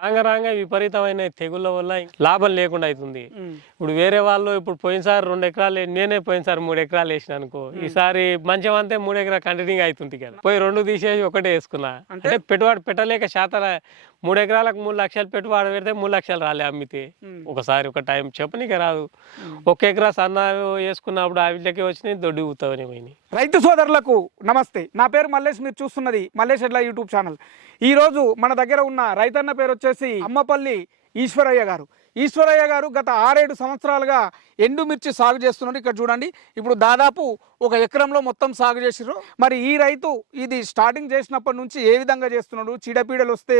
రాంగ రాంగ విపరీతమైన తెగుళ్ళ వల్ల లాభం లేకుండా అవుతుంది ఇప్పుడు వేరే వాళ్ళు ఇప్పుడు పోయినసారి రెండు ఎకరాలు నేనే పోయినసారి మూడు ఎకరాలు వేసిన అనుకో ఈసారి మంచం అంతే మూడు ఎకరాలు కంటిన్యూగా అవుతుంది కదా. పోయి రెండు తీసేసి ఒకటే వేసుకున్నా. అంటే పెట్టుబడి పెట్టలేక శాతం మూడు ఎకరాలకు మూడు లక్షలు పెట్టుబడి పెడితే మూడు లక్షలు రాలే అమ్మితే. ఒకసారి ఒక టైం చెప్పనీకి రాదు. ఒక ఎకరా సన్నాలు వేసుకున్నప్పుడు అవిలకి వచ్చినాయి దొడ్డి ఊతవని పోయినాయి. రైతు సోదరులకు నమస్తే. నా పేరు మల్లేష్ మీరు చూస్తున్నది మల్లేష్ ఎడ్ల యూట్యూబ్ ఛానల్. ఈ రోజు మన దగ్గర ఉన్న రైతన్న పేరు వచ్చేసి అమ్మపల్లి ఈశ్వరయ్య గారు. ఈశ్వరయ్య గారు గత ఆరేడు సంవత్సరాలుగా ఎండుమిర్చి సాగు చేస్తున్నాడు ఇక్కడ చూడండి ఇప్పుడు దాదాపు ఒక ఎకరంలో మొత్తం సాగు చేసిర్రు. మరి ఈ రైతు ఇది స్టార్టింగ్ చేసినప్పటి నుంచి ఏ విధంగా చేస్తున్నాడు? చీడపీడలు వస్తే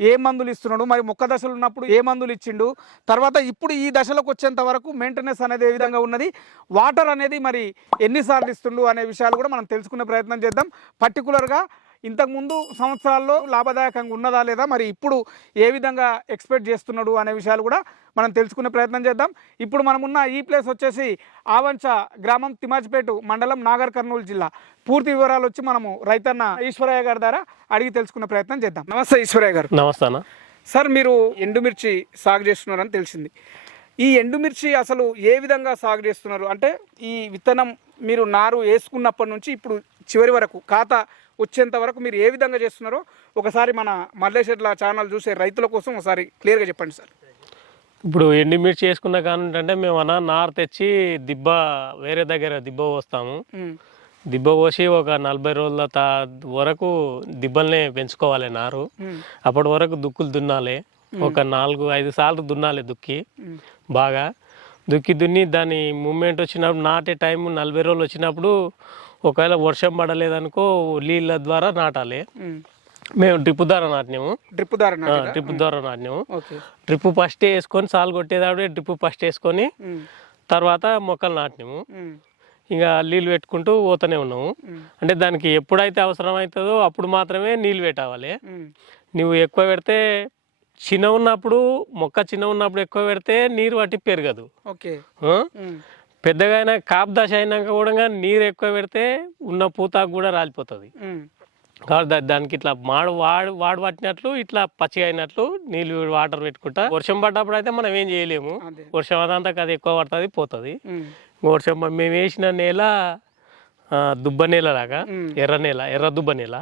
ఏ మందులు ఇస్తున్నాడు? మరి మొక్క దశలు ఉన్నప్పుడు ఏ మందులు ఇచ్చిండు? తర్వాత ఇప్పుడు ఈ దశలోకి వచ్చేంత వరకు మెయింటెనెన్స్ అనేది ఏ విధంగా ఉన్నది? వాటర్ అనేది మరి ఎన్నిసార్లు ఇస్తుండు అనే విషయాలు కూడా మనం తెలుసుకునే ప్రయత్నం చేద్దాం. పర్టికులర్గా ఇంతకుముందు సంవత్సరాల్లో లాభదాయకంగా ఉన్నదా లేదా మరి ఇప్పుడు ఏ విధంగా ఎక్స్పెక్ట్ చేస్తున్నాడు అనే విషయాలు కూడా మనం తెలుసుకునే ప్రయత్నం చేద్దాం. ఇప్పుడు మనం ఉన్న ఈ ప్లేస్ వచ్చేసి ఆవంచ గ్రామం తిమాజిపేట మండలం నాగర్ కర్నూలు జిల్లా. పూర్తి వివరాలు వచ్చి మనము రైతన్న ఈశ్వరయ్య గారి ద్వారా అడిగి తెలుసుకునే ప్రయత్నం చేద్దాం. నమస్తే ఈశ్వరయ్య గారు. నమస్తే సార్ మీరు ఎండుమిర్చి సాగు చేస్తున్నారని తెలిసింది. ఈ ఎండుమిర్చి అసలు ఏ విధంగా సాగు చేస్తున్నారు? అంటే ఈ విత్తనం మీరు నారు వేసుకున్నప్పటి నుంచి ఇప్పుడు చివరి వరకు ఖాతా వచ్చేంత వరకు మీరు ఏ విధంగా చేస్తున్నారో ఒకసారి మన మల్లేశ్వర్ల ఛానల్ చూసే రైతుల కోసం ఒకసారి క్లియర్గా చెప్పండి సార్. ఇప్పుడు ఎండుమిర్చి వేసుకున్న కానుంటే మేము అన్న నారు తెచ్చి దిబ్బ వేరే దగ్గర దిబ్బ పోస్తాము. దిబ్బ పోసి ఒక నలభై రోజుల తా వరకు దిబ్బల్ని పెంచుకోవాలి నారు. అప్పటి వరకు దుక్కులు దున్నాలి. ఒక నాలుగు ఐదు సార్లు దున్నాలి దుక్కి. బాగా. దుక్కి దున్ని దాని మూమెంట్ వచ్చినప్పుడు నాటే టైం నలభై రోజులు వచ్చినప్పుడు ఒకవేళ వర్షం పడలేదనుకో నీళ్ళ ద్వారా నాటాలి. మేము డ్రిప్ ద్వారా నాటినాము. డ్రిప్ ఆ, డ్రిప్ ద్వారా నాటినాము. డ్రిప్ ఫస్ట్ వేసుకొని సాలు కొట్టేదాడే డ్రిప్ ఫస్ట్ వేసుకొని తర్వాత మొక్కలు నాటినాము. ఇంకా నీళ్ళు పెట్టుకుంటూ పోతూనే ఉన్నాము. అంటే దానికి ఎప్పుడైతే అవసరం అవుతుందో అప్పుడు మాత్రమే నీళ్ళు పెట్టాలి. నువ్వు ఎక్కువ పెడితే చిన్న ఉన్నప్పుడు మొక్క చిన్న ఉన్నప్పుడు ఎక్కువ పెడితే నీరు పట్టి పెరగదు. ఓకే? పెద్దగా అయినా కాపు దశ అయినాక కూడా నీరు ఎక్కువ పెడితే ఉన్న పూతాకు కూడా రాలిపోతుంది. కాబట్టి దానికి ఇట్లా మాడు వాడు వాడు పట్టినట్లు ఇట్లా పచ్చిగా అయినట్లు నీళ్ళు వాటర్ పెట్టుకుంటా. వర్షం పడ్డప్పుడు అయితే మనం ఏం చేయలేము. వర్షం అదంతా అది ఎక్కువ పడుతుంది పోతుంది. వర్షం మేము వేసిన నేల దుబ్బ నేల లాగా ఎర్ర నేల ఎర్ర దుబ్బ నేల.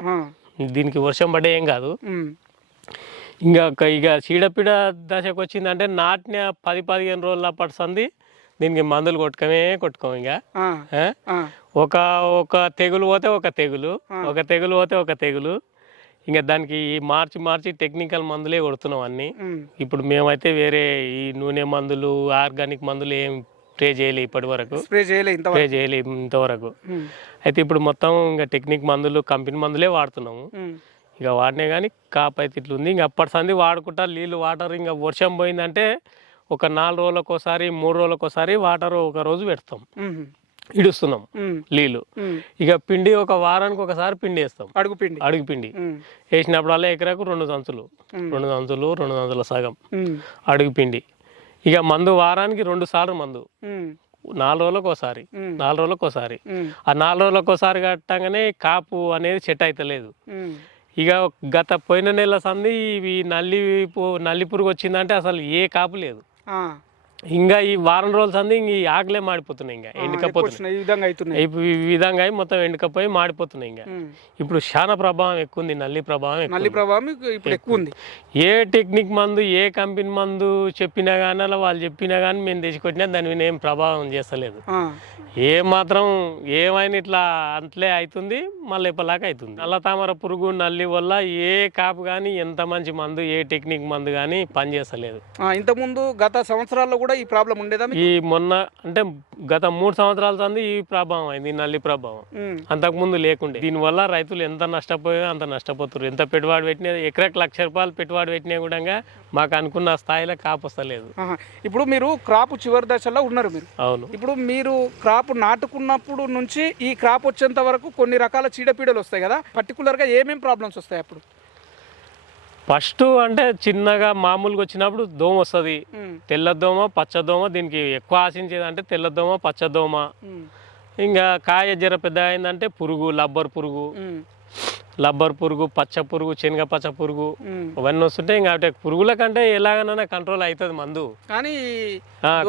దీనికి వర్షం పడ్డే ఏం కాదు. ఇంకా ఇక చీడపీడ దశకు వచ్చిందంటే నాటిన పది పదిహేను రోజుల పడుతుంది దీనికి మందులు కొట్టుకమే కొట్టుకోము ఇక? ఒక ఒక తెగులు పోతే ఒక తెగులు ఒక తెగులు పోతే ఒక తెగులు. ఇంకా దానికి ఈ మార్చి మార్చి టెక్నికల్ మందులే కొడుతున్నాం అన్ని. ఇప్పుడు మేమైతే వేరే ఈ నూనె మందులు ఆర్గానిక్ మందులు ఏం స్ప్రే చేయలే ఇప్పటి వరకు. స్ప్రే చేయలే ఇంతవరకు స్ప్రే చేయలే ఇంతవరకు. అయితే ఇప్పుడు మొత్తం ఇంకా టెక్నిక్ మందులు కంపెనీ మందులే వాడుతున్నాము. ఇక వాడినే కానీ కాపు అయితే ఇట్లా ఉంది ఇంకా అప్పటి సంది వాడుకుంటా నీళ్ళు వాటర్ ఇంకా వర్షం పోయిందంటే ఒక నాలుగు రోజులకు ఒకసారి మూడు రోజులకు ఒకసారి వాటర్ ఒక రోజు పెడతాం. ఇడుస్తున్నాం. నీళ్ళు. ఇక పిండి ఒక వారానికి ఒకసారి పిండి వేస్తాం అడుగు పిండి అడుగు పిండి. వేసినప్పుడల్లా ఎకరాకు రెండు సంచులు రెండు సంచులు రెండు సంచుల సగం. అడుగు పిండి ఇక మందు వారానికి రెండు సార్లు మందు. నాలుగు రోజులకు ఒకసారి. నాలుగు రోజులకు ఒకసారి. ఆ నాలుగు రోజులకు ఒకసారి కట్టంగానే కాపు అనేది సెట్ అవుతలేదు. ఇక గత పోయిన నెల సంది ఇవి నల్లి పు- నల్లి పురుగు వచ్చిందంటే అసలు ఏ కాపు లేదు. ఇంకా ఈ వారం రోజుల సంది ఇంక ఈ ఆకులే మాడిపోతున్నాయి ఇంకా ఎండుకపోతున్నాయి. ఈ విధంగా అవుతున్నాయి. ఈ విధంగా అయి మొత్తం ఎండుకపోయి మాడిపోతున్నాయి ఇంకా. ఇప్పుడు చాలా ప్రభావం ఎక్కువ ఉంది నల్లి ప్రభావం నల్లి ప్రభావం ఇప్పుడు ఎక్కువ ఉంది. ఏ టెక్నిక్ మందు ఏ కంపెనీ మందు చెప్పినా కానీ అలా వాళ్ళు చెప్పినా కానీ మేము తెచ్చుకొట్టినా దాని మీద ఏం ప్రభావం చేస్తలేదు. ఏ మాత్రం ఏమైనా ఇట్లా అంతలే అవుతుంది మళ్ళీ ఇప్పలాగా అవుతుంది. నల్ల తామర పురుగు నల్లి వల్ల ఏ కాపు కానీ ఎంత మంచి మందు ఏ టెక్నిక్ మందు కానీ పనిచేస్తలేదు. ఇంతకుముందు గత సంవత్సరాల్లో కూడా ఈ ప్రాబ్లం ఉండేదా? ఈ మొన్న అంటే గత మూడు సంవత్సరాల సంది ఈ ప్రభావం అయింది ఈ నల్లి ప్రభావం. అంతకుముందు లేకుండే. దీనివల్ల రైతులు ఎంత నష్టపోయో అంత నష్టపోతారు ఎంత పెట్టుబడి పెట్టినా ఎకరాకి లక్ష రూపాయలు పెట్టుబడి పెట్టినా కూడా మాకు అనుకున్న స్థాయిలో కాపు వస్తలేదు. ఇప్పుడు మీరు క్రాప్ చివరి దశలో ఉన్నారు మీరు. అవును. ఇప్పుడు మీరు క్రాప్ నాటుకున్నప్పుడు నుంచి ఈ క్రాప్ వచ్చేంత వరకు కొన్ని రకాల చీడపీడలు వస్తాయి కదా. పర్టికులర్గా ఏమేం ప్రాబ్లమ్స్ వస్తాయి అప్పుడు? ఫస్ట్ అంటే చిన్నగా మామూలుగా వచ్చినప్పుడు దోమ వస్తుంది ఉమ్. తెల్ల దోమ పచ్చ దోమ దీనికి ఎక్కువ ఆశించేది అంటే తెల్ల దోమ పచ్చ దోమ ఉమ్. ఇంకా కాయ జర పెద్ద అయిందంటే పురుగు లబ్బర్ పురుగు. లబ్బర్ పురుగు పచ్చ పురుగు శనగ పచ్చ పురుగు. అవన్నీ వస్తుంటాయి ఇంకా అంటే పురుగుల కంటే ఎలాగైనా కంట్రోల్ అవుతుంది మందు. కానీ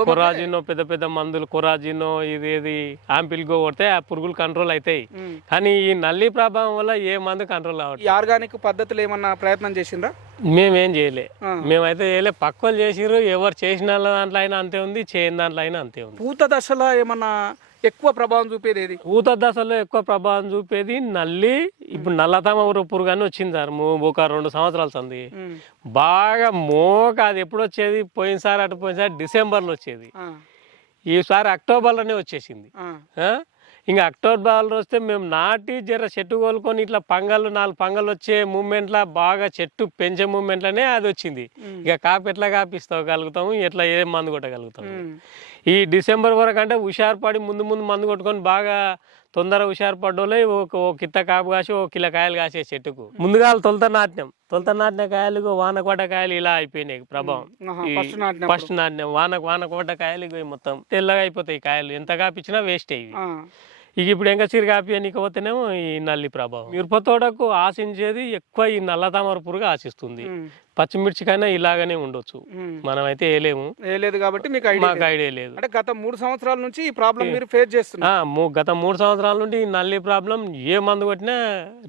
కొరాజినో పెద్ద పెద్ద మందులు కొరాజినో ఇది ఏది ఆంపిల్గో కొడితే ఆ పురుగులు కంట్రోల్ అవుతాయి. కానీ ఈ నల్లి ప్రభావం వల్ల ఏ మందు కంట్రోల్ అవ్వట్లేదు. ఆర్గానిక్ పద్ధతులు ఏమన్నా ప్రయత్నం చేసిండ్రా? మేమేం చేయలే. మేమైతే చేయలే. పక్కలు చేసిర్రు. ఎవరు చేసిన దాంట్లో అయినా అంతే ఉంది చేయని దాంట్లో అయినా అంతే ఉంది. పూత దశలో ఏమన్నా ఎక్కువ ప్రభావం చూపేది ఏది? పూత దశలో ఎక్కువ ప్రభావం చూపేది నల్లి. ఇప్పుడు నల్లతామ పురుగు అని వచ్చింది సార్ ఒక రెండు సంవత్సరాలు సంది. బాగా మోక అది ఎప్పుడు వచ్చేది? పోయినసారి అటు పోయినసారి డిసెంబర్లో వచ్చేది. ఈసారి అక్టోబర్లోనే వచ్చేసింది. ఇంకా అక్టోబర్లో వస్తే మేము నాటి జర చెట్టు కోలుకొని ఇట్లా పంగళ్ళు నాలుగు పంగళ్ళు వచ్చే మూమెంట్లా బాగా చెట్టు పెంచే మూమెంట్లోనే అది వచ్చింది. ఇక కాపు ఎట్లా కాపిస్తావు గలుగుతాము ఎట్లా ఏ మందు కొట్టగలుగుతాము ఈ డిసెంబర్ వరకు అంటే హుషారు పడి ముందు ముందు మందు కొట్టుకొని బాగా తొందర హుషారు పడ్డోళ్ళే ఒక కిత్త కాపు కాసి ఓ కిలో కాయలు కాసే చెట్టుకు. ముందుగా తొలత నాట్యం. తొలత నాటిన కాయలు వాన కొట్ట కాయలు ఇలా అయిపోయినాయి ప్రభావం. ఫస్ట్ నాటిన వాన వాన కొట్ట కాయలు మొత్తం తెల్లగా అయిపోతాయి కాయలు. ఎంత కాపించినా వేస్ట్ అయ్యి ఇక ఇప్పుడు ఇంకా చిరు కాపియనికపోతేనేమో ఈ నల్లి ప్రభావం. మిరప తోటకు ఆశించేది ఎక్కువ ఈ నల్ల తామర పురుగు ఆశిస్తుంది పచ్చిమిర్చికైనా ఇలాగనే ఉండొచ్చు. ఉమ్. మనమైతే వేయలేము. ఏ లేదు కాబట్టి మీకు మాకు ఐడియా లేదు. అంటే గత మూడు సంవత్సరాల నుంచి ఈ ప్రాబ్లం మీరు ఫేస్ చేస్తున్నారు. గత మూడు సంవత్సరాల నుండి ఈ నల్లి ప్రాబ్లం ఏ మందు కొట్టినా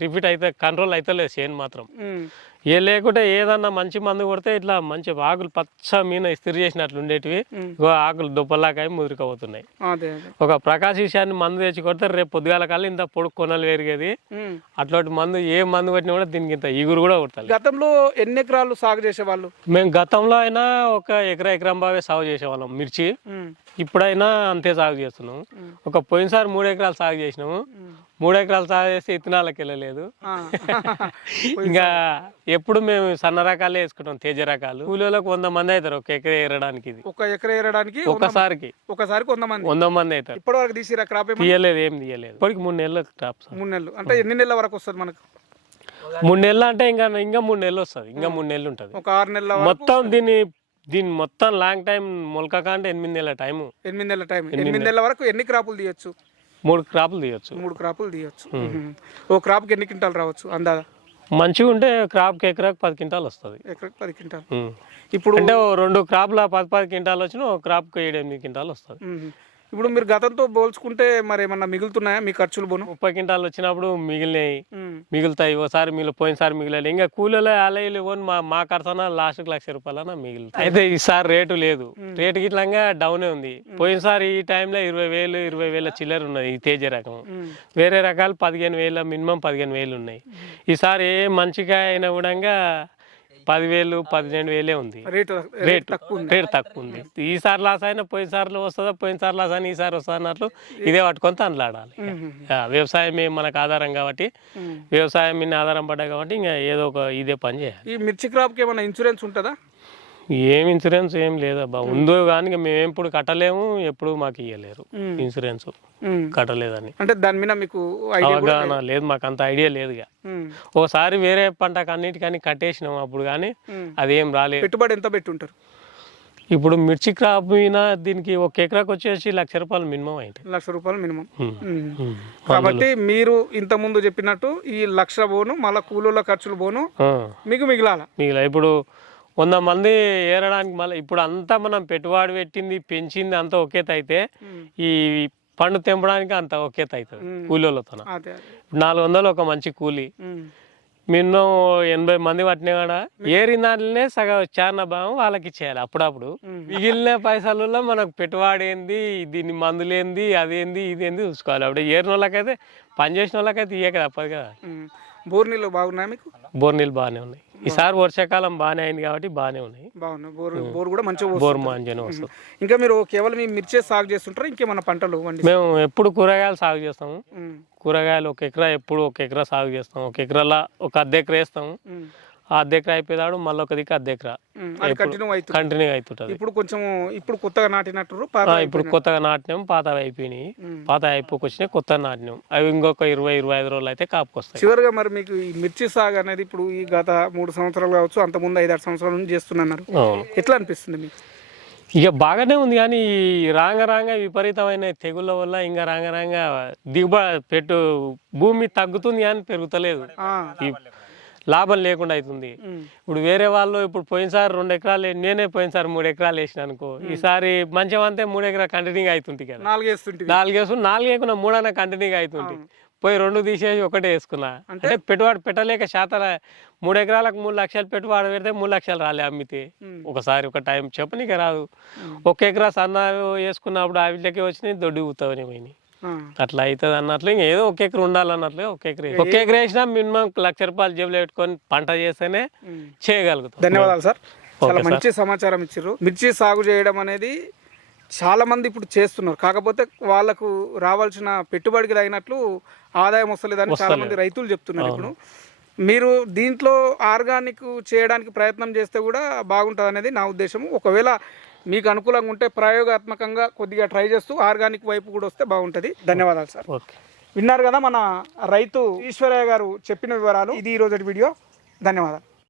రిపీట్ అయితే కంట్రోల్ అవుతలేదు చేను మాత్రం. ఉమ్, ఏ లేకుంటే ఏదన్నా మంచి మందు కొడితే ఇట్లా మంచి ఆకులు పచ్చ మీన ఇస్తిరి చేసినట్లు ఉండేటివి. ఆకులు దుబ్బలాకాయ ముదిరికపోతున్నాయి ఒక ప్రకాశ్ విషయాన్ని మందు తెచ్చి కొడితే రేపు పొద్దుగాల కల్లా ఇంత పొడుగు కొనలు పెరిగేది. అట్లాంటి మందు ఏ మందు కొట్టినా కూడా దీనికి ఇంత ఇగురు కూడా కొట్టాలి గతంలో ఎన్ని ఎకరాలు సాగు చేసేవాళ్ళు? మేము గతంలో అయినా ఒక ఎకరా ఎకరం బాగా సాగు చేసేవాళ్ళం మిర్చి. ఇప్పుడైనా అంతే సాగు చేస్తున్నాం. ఉమ్. ఒక పోయినసారి మూడు ఎకరాలు సాగు చేసినాము. మూడు ఎకరాలు సాగు చేస్తే ఇత్తనాలకు వెళ్ళలేదు. ఇంకా ఎప్పుడు మేము సన్న రకాలే వేసుకుంటాం తేజ రకాలు. కూలీలకు వంద మంది అవుతారు ఒక ఎకరే ఏరడానికి ఇది. ఒక ఎకర ఏరడానికి ఒక్కసారికి ఒకసారికి. వంద మంది. వంద మంది అవుతారు. ఇప్పటి వరకు తీసిరా క్రాప్ తీయలేదు ఏం తీయలేదు. ఇప్పటికి మూడు నెలలు క్రాప్ మూడు నెలలు. అంటే ఎన్ని నెలల వరకు వస్తుంది మనకు? మూడు నెలలు అంటే ఇంకా ఇంకా మూడు నెలలు వస్తుంది. ఇంకా మూడు నెలలు ఉంటుంది. ఒక ఆరు నెలల మొత్తం దీన్ని దీని మొత్తం లాంగ్ టైం మొలక అంటే ఎనిమిది నెలల టైము. ఎనిమిది నెలల టైం. ఎనిమిది నెలల వరకు ఎన్ని క్రాపులు తీయొచ్చు? మూడు క్రాపులు తీయొచ్చు మూడు క్రాపులు తీయొచ్చు. ఓ క్రాప్కి ఎన్ని క్వింటాలు రావచ్చు అందాదా మంచిగా ఉంటే క్రాప్కి ఎకరాకు పది క్వింటాలు వస్తుంది ఎకరకు పది క్వింటాలు. ఇప్పుడు అంటే రెండు క్రాప్ల పది పది క్వింటాలు వచ్చిన ఒక క్రాప్కి ఏడు ఎనిమిది క్వింటాలు వస్తుంది. ఇప్పుడు మీరు గతంతో పోల్చుకుంటే మరి ఏమన్నా మిగులుతున్నాయా? మీ ఖర్చులు పోను ముప్పై క్వింటాలు వచ్చినప్పుడు మిగిలినాయి. మిగులుతాయి. ఓసారి మిగిలి పోయినసారి మిగిలేదు ఇంకా కూలీలో అలయ్యలు ఇవ్వని. మా మా కడతాన లాస్ట్కి లక్ష రూపాయలన మిగులుతాయి అయితే ఈసారి రేటు లేదు. రేటు గిట్లంగా డౌనే ఉంది. పోయినసారి ఈ టైంలో ఇరవై వేలు ఇరవై వేల చిల్లర ఉన్నది ఈ తేజ రకం. వేరే రకాలు పదిహేను వేల మినిమం పదిహేను వేలు ఉన్నాయి. ఈసారి ఏ మంచిగా అయినా కూడా పదివేలు పదిహేను వేలే ఉంది. రేటు రేట్ రేటు తక్కువ ఉంది. ఈసారి లాస్ అయినా పోయినసార్లు వస్తుందా పోయినసారి లాస్ అయినా ఈసారి వస్తుందా అన్నట్లు ఇదే పట్టుకొని తనలాడాలి వ్యవసాయమే మనకు ఆధారం కాబట్టి. వ్యవసాయం మీద ఆధారం పడ్డా కాబట్టి ఇంకా ఏదో ఒక ఇదే పని చేయాలి. ఈ మిర్చి క్రాప్కి ఏమన్నా ఇన్సూరెన్స్ ఉంటుందా? ఏం ఇన్సూరెన్స్ ఏం లేదబ్బా. ఉందో కానీ మేము ఎప్పుడు కట్టలేము ఎప్పుడు మాకు ఉమ్. ఇన్సూరెన్స్. కట్టలేదని. అంటే దాని మీద మీకు అవగాహన లేదు? మాకు అంత ఐడియా లేదు ఇక. ఉమ్. ఓసారి వేరే పంటకు అన్నిటికని కట్టేసినాం అప్పుడు కానీ. అదేం రాలేదు. పెట్టుబడి ఎంత పెట్టి ఉంటారు ఇప్పుడు మిర్చి క్రాప్ మీద దీనికి ఒక ఎకరాకు వచ్చేసి లక్ష రూపాయలు మినిమం అయింది. లక్ష రూపాయలు మినిమం. కాబట్టి మీరు ఇంత ముందు చెప్పినట్టు ఈ లక్ష బోను మళ్ళీ కూలీల ఖర్చులు బోను. మీకు మిగిలాల? మిగిలిన ఇప్పుడు వంద మంది ఏరడానికి మళ్ళీ ఇప్పుడు అంతా మనం పెట్టుబడి పెట్టింది పెంచింది అంతా ఒకేత అయితే. ఈ పండు తెంపడానికి అంత ఒకేత అవుతుంది. కూలీలతో నాలుగు వందలు ఒక మంచి కూలి. మినిమం ఎనభై మంది పట్టినా కూడా ఏరిన దాంట్లోనే సగం చాలా భాగం వాళ్ళకి ఇచ్చేయాలి అప్పుడప్పుడు. మిగిలిన పైసలలో మనకు పెట్టుబడి ఏంది దీన్ని మందులేంది అదేంది ఇదేంది చూసుకోవాలి అప్పుడు ఏరిన వాళ్ళకైతే పని చేసిన వాళ్ళకైతే ఇయ్యక తప్పదు కదా. బోర్ నీళ్ళు బాగున్నాయి మీకు? బోర్ నీళ్ళు బాగానే ఉన్నాయి. ఈసారి వర్షాకాలం బాగానే అయింది కాబట్టి బాగానే ఉన్నాయి. బాగున్నాయి. బోర్ బోర్ కూడా మంచిగా బోర్. మాంజనే వస్తుంది. ఇంకా మీరు కేవలం ఈ మిర్చే సాగు చేస్తుంటారా? ఇంకేమన్నా పంటలు మేము ఎప్పుడు కూరగాయలు సాగు చేస్తాము. కూరగాయలు ఒక ఎకరా ఎప్పుడు ఒక ఎకరా సాగు చేస్తాం ఒక ఎకరాల ఒక అర్ధ ఎకరా వేస్తాము. అర్ధ ఎకరా మళ్ళీ ఒక దిక్కు అర్ధ ఎకరా కంటిన్యూ అవుతుంది. కంటిన్యూ అవుతుంటది ఇప్పుడు కొంచెం ఇప్పుడు కొత్తగా నాటినట్టు ఇప్పుడు కొత్తగా నాటినాం పాత అయిపోయినాయి. పాత అయిపోకొచ్చినాయి కొత్త నాటినాం. అవి ఇంకొక ఇరవై ఇరవై ఐదు రోజులు అయితే కాపుకొస్తాయి. చివరిగా మరి మీకు ఈ మిర్చి సాగు అనేది ఇప్పుడు ఈ గత మూడు సంవత్సరాలు కావచ్చు అంత ముందు ఐదారు సంవత్సరాల నుంచి చేస్తున్నారు. ఎట్లా అనిపిస్తుంది మీకు? ఇక బాగానే ఉంది కానీ ఈ రాంగ రాంగ విపరీతమైన తెగుళ్ళ వల్ల ఇంకా రాంగ రాంగ దిగుబడి పెట్టు భూమి తగ్గుతుంది కానీ పెరుగుతలేదు. లాభం లేకుండా అవుతుంది ఇప్పుడు వేరే వాళ్ళు ఇప్పుడు పోయినసారి రెండు ఎకరాలు నేనే పోయినసారి మూడు ఎకరాలు వేసిన అనుకో ఈసారి మంచం అంతే మూడు ఎకరా కంటిన్యూగా అవుతుంది కదా. నాలుగు వేస్తుంటివి. నాలుగు వేయకుండా మూడన్న కంటిన్యూగా అవుతుంది. పోయి రెండు తీసేసి ఒకటే వేసుకున్నా. అంటే? పెట్టుబడి పెట్టలేక శాతాల మూడు ఎకరాలకు మూడు లక్షలు పెట్టుబడి పెడితే మూడు లక్షలు రాలే అమ్మితే. ఒకసారి ఒక టైం చెప్పనీక రాదు. ఒక ఎకరా సన్నాలు వేసుకున్నప్పుడు అవిలకి వచ్చినాయి దొడ్డి ఊతావని పోయినాయి. అట్లా అవుతుంది అన్నట్లు ఏదో ఒక ఎకర ఉండాలన్నట్లు ఒక ఎకర ఒక ఎకర వేసినా మినిమం లక్ష రూపాయలు జేబులో పెట్టుకొని పంట చేస్తేనే. చేయగలుగుతాం. ధన్యవాదాలు సార్. చాలా. మంచి సమాచారం ఇచ్చారు మిర్చి సాగు చేయడం అనేది చాలా మంది ఇప్పుడు చేస్తున్నారు. కాకపోతే వాళ్ళకు రావాల్సిన పెట్టుబడికి తగినట్లు ఆదాయం వస్తలేదని చాలా మంది రైతులు చెప్తున్నారు ఇప్పుడు. మీరు దీంట్లో ఆర్గానిక్ చేయడానికి ప్రయత్నం చేస్తే కూడా బాగుంటుంది అనేది నా ఉద్దేశం ఒకవేళ మీకు అనుకూలంగా ఉంటే ప్రయోగాత్మకంగా కొద్దిగా ట్రై చేస్తూ ఆర్గానిక్ వైపు కూడా వస్తే బాగుంటుంది. ధన్యవాదాలు సార్. ఓకే. విన్నారు కదా మన రైతు ఈశ్వరయ్య గారు చెప్పిన వివరాలు. ఇది ఈ రోజు వీడియో. ధన్యవాదాలు.